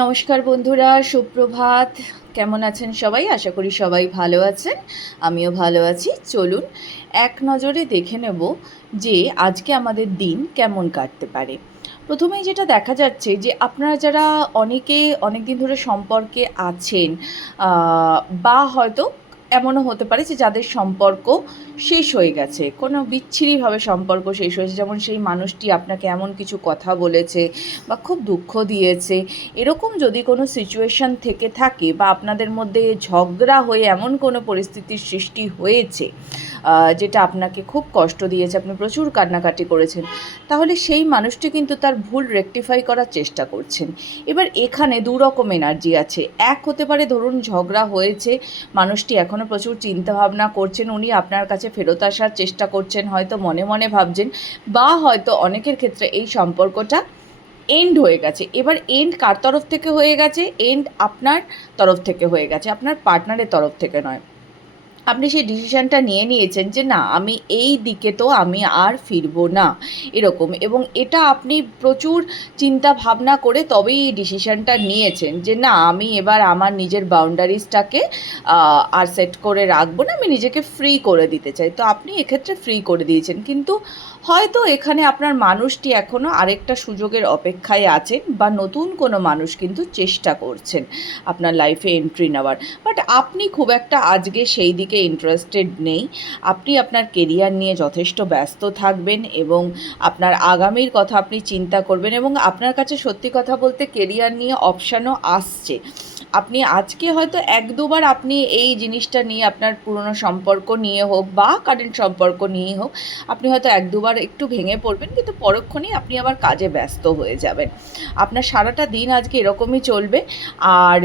নমস্কার বন্ধুরা, সুপ্রভাত। কেমন আছেন সবাই? আশা করি সবাই ভালো আছেন, আমিও ভালো আছি। চলুন এক নজরে দেখে নেব যে আজকে আমাদের দিন কেমন কাটতে পারে। প্রথমেই যেটা দেখা যাচ্ছে যে আপনারা যারা অনেকে অনেক দিন ধরে সম্পর্কে আছেন, বা হয়তো এমনও হতে পারে যে যাদের সম্পর্ক শেষ হয়ে গেছে, কোনো বিচ্ছিরিভাবে সম্পর্ক শেষ হয়েছে, যেমন সেই মানুষটি আপনাকে এমন কিছু কথা বলেছে বা খুব দুঃখ দিয়েছে। এরকম যদি কোনো সিচুয়েশান থেকে থাকে বা আপনাদের মধ্যে ঝগড়া হয়ে এমন কোনো পরিস্থিতির সৃষ্টি হয়েছে যেটা আপনাকে খুব কষ্ট দিয়েছে, আপনি প্রচুর কান্নাকাটি করেছেন, তাহলে সেই মানুষটি কিন্তু তার ভুল রেকটিফাই করার চেষ্টা করছেন। এবার এখানে দু রকম এনার্জি আছে। এক হতে পারে, ধরুন ঝগড়া হয়েছে, মানুষটি এখনও প্রচুর চিন্তাভাবনা করছেন, উনি আপনার কাছে ফেরত আসার চেষ্টা করছেন, হয়তো মনে মনে ভাবছেন, বা হয়তো অনেকের ক্ষেত্রে এই সম্পর্কটা এন্ড হয়ে গেছে। এবার এন্ড কার তরফ থেকে হয়ে গেছে? এন্ড আপনার তরফ থেকে হয়ে গেছে, আপনার পার্টনারের তরফ থেকে নয়। আপনি সেই ডিসিশানটা নিয়ে নিয়েছেন যে না, আমি এই দিকে তো আমি আর ফিরবো না, এরকম। এবং এটা আপনি প্রচুর চিন্তা ভাবনা করে তবেই এই ডিসিশানটা নিয়েছেন যে না, আমি এবার আমার নিজের বাউন্ডারিজটাকে আর সেট করে রাখবো না, আমি নিজেকে ফ্রি করে দিতে চাই। তো আপনি এক্ষেত্রে ফ্রি করে দিয়েছেন, কিন্তু হয়তো এখানে আপনার মানুষটি এখনও আরেকটা সুযোগের অপেক্ষায় আছেন, বা নতুন কোনো মানুষ কিন্তু চেষ্টা করছেন আপনার লাইফে এন্ট্রি নেওয়ার। বাট আপনি খুব একটা আজকে সেই দিকে ইন্টারেস্টেড নেই। আপনি আপনার কেরিয়ার নিয়ে যথেষ্ট ব্যস্ত থাকবেন এবং আপনার আগামীর কথা আপনি চিন্তা করবেন, এবং আপনার কাছে সত্যি কথা বলতে কেরিয়ার নিয়ে অপশানও আসছে। আপনি আজকে হয়তো এক দুবার আপনি এই জিনিসটা নিয়ে, আপনার পুরনো সম্পর্ক নিয়ে হোক বা কারেন্ট সম্পর্ক নিয়েই হোক, আপনি হয়তো এক দুবার একটু ভেঙে পড়বেন, কিন্তু পরক্ষণেই আপনি আবার কাজে ব্যস্ত হয়ে যাবেন। আপনার সারাটা দিন আজকে এরকমই চলবে। আর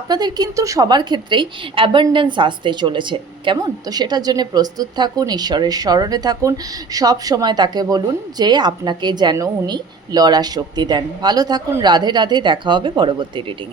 আপনাদের কিন্তু সবার ক্ষেত্রেই অ্যাবান্ডেন্স আসতে চলেছে, কেমন? তো সেটার জন্য প্রস্তুত থাকুন, ঈশ্বরের শরণে থাকুন, সব সময় তাকে বলুন যে আপনাকে যেন উনি লড়ার শক্তি দেন। ভালো থাকুন, রাধে রাধে। দেখা হবে পরবর্তী রিডিংয়ে।